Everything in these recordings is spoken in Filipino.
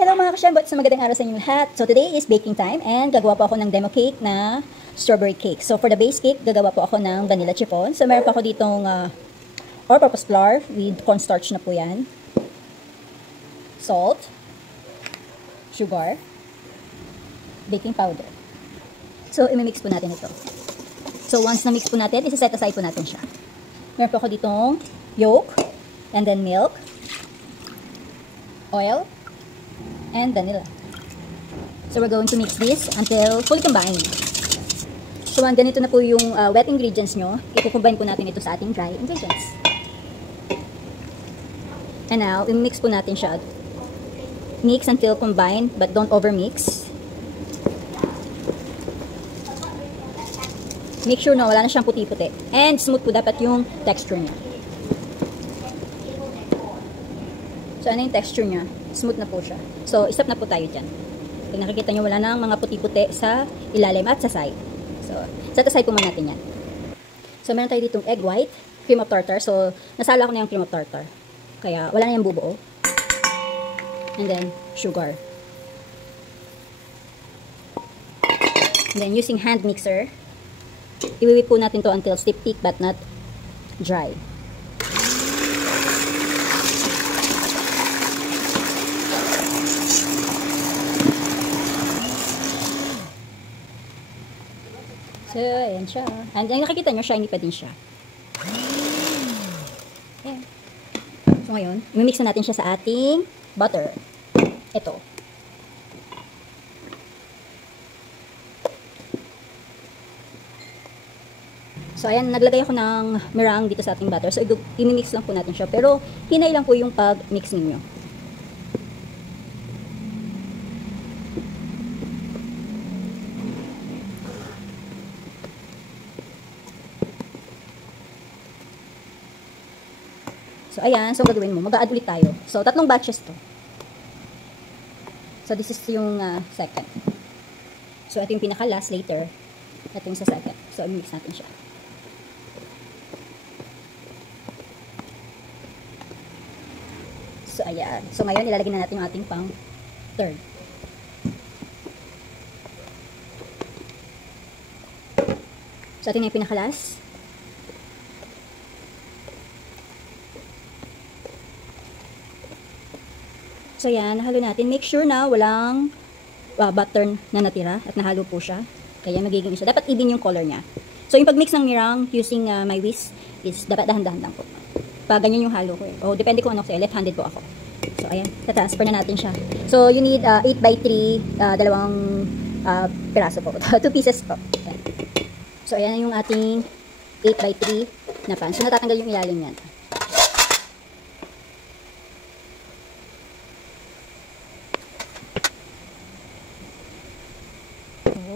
Hello mga kasyambot, sa magandang araw sa inyong lahat. So today is baking time and gagawa po ako ng demo cake na strawberry cake. So for the base cake, gagawa po ako ng vanilla chiffon. So meron po ako ditong all-purpose flour with cornstarch na po yan. Salt, sugar, baking powder. So imimix po natin ito. So once na mix po natin, isa-set aside po natin siya. Meron po ako ditong yolk, and then milk, oil, and vanilla. So we're going to mix this until fully combined. So ganito na po yung wet ingredients nyo. I-combine po natin ito sa ating dry ingredients. And now, i-mix po natin siya. Mix until combined, but don't overmix. Make sure na wala na siyang puti-puti. And smooth po dapat yung texture niya. So ano yung texture niya? Smooth na po siya. So, stop na po tayo dyan. Pag nakikita nyo, wala nang mga puti-puti sa ilalim at sa side. So, set aside po muna natin yan. So, meron tayo ditong egg white, cream of tartar. So, nasala ko na yung cream of tartar. Kaya, wala na yung bubuo. And then, sugar. And then, using hand mixer, iwiwip po natin to until stiff thick but not dry. So, ayan siya. And nakikita nyo, shiny pa din siya. Ayan. So, ngayon, imimix na natin siya sa ating butter. Ito. So, ayan, naglagay ako ng meringue dito sa ating butter. So, imimix lang po natin siya. Pero, hinay lang po yung pag-mix ninyo. So, ayan. So, gagawin mo. Mag-a-add ulit tayo. So, 3 batches to. So, this is yung second. So, ito yung pinaka-last later. Ito yung sa second. So, i-mix natin siya. So, ayan. So, ngayon, ilalagay na natin yung ating pang third. So, ito na yung pinaka-last. So, yan, nahalo natin. Make sure na walang butter na natira at nahalo po siya. Kaya magiging isa. Dapat even yung color niya. So, yung pag-mix ng meringue using my whisk is dapat dahan-dahan lang po. Pag ganyan yung halo ko eh. O, depende ko ano kasi. Left-handed po ako. So, ayan. Tatransfer na natin siya. So, you need 8x3, dalawang piraso po. 2 pieces po. Ayan. So, ayan yung ating 8x3 na pan. So, natatanggal yung ilalim yan.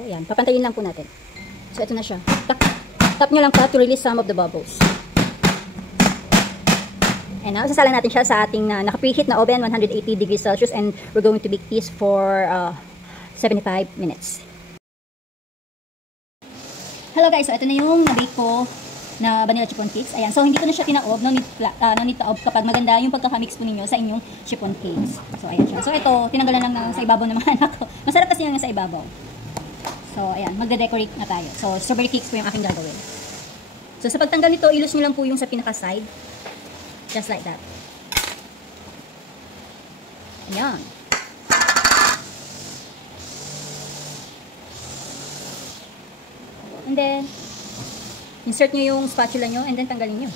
Ayan, papantayin lang po natin. So, ito na siya. Tap nyo lang pa to release some of the bubbles. And now, sasalang natin siya sa ating naka-preheat na oven, 180 degrees Celsius, and we're going to bake this for 75 minutes. Hello guys, so ito na yung na-bake ko na vanilla chiffon cakes. Ayan, so hindi ko na siya tinaob, no need taob kapag maganda yung pagkaka-mix po ninyo sa inyong chiffon cakes. So, ayan siya. So, ito, tinanggalan lang sa ibabaw ng mga anak ko. Masarap kasi yung sa ibabaw. So, ayan, magde-decorate na tayo. So, strawberry cakes po yung aking gagawin. So, sa pagtanggal nito, ilus nyo lang po yung sa pinaka-side. Just like that. Ayan. And then, insert nyo yung spatula nyo and then tanggalin nyo.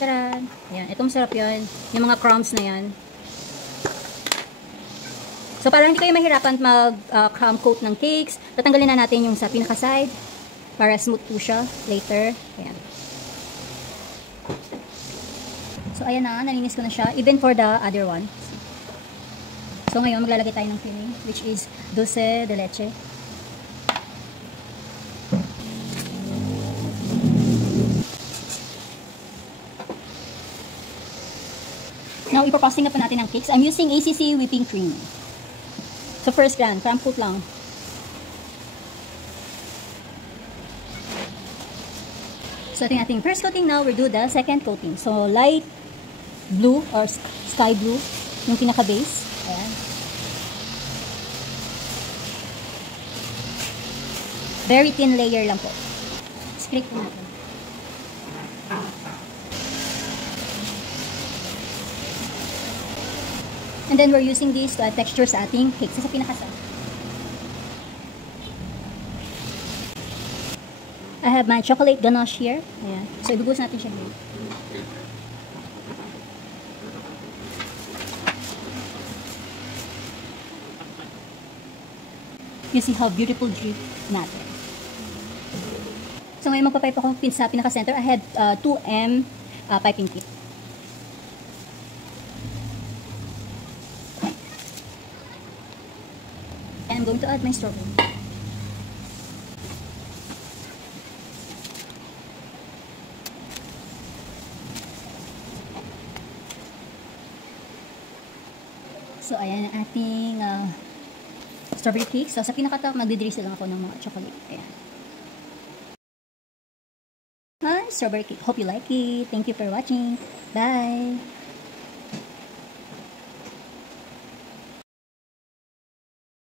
Taran! Ayan, itong sarap yan. Yung mga crumbs na yan. So, para hindi kayo mahirapan mag-crumb coat ng cakes, tatanggalin na natin yung sa pinaka-side para smooth po siya later. Ayan. So, ayan na. Nalinis ko na siya. Even for the other one. So, ngayon, maglalagay tayo ng filling, which is dulce de leche. Now, ipo-frosting na po natin ang cakes. I'm using ACC whipping cream. So, first crumb coat lang. So, ating first coating now, we'll do the second coating. So, light blue or sky blue, yung pinaka-base. Ayan. Very thin layer lang po. Scrape po natin. And then we're using this to add texture sa ating cake. Sa pinakasa. I have my chocolate ganache here. Ayan. So, ibubuhos natin siya here. You see how beautiful drip natin. So, ngayon magpapipe ako sa pinaka-center. I had 2M piping tip. I'm going to add my strawberry. So, ayan ang ating strawberry cake. So, sa pinaka-top, magdidrizzle lang ako ng mga chocolate. Ayan. Hi, strawberry cake. Hope you like it. Thank you for watching. Bye!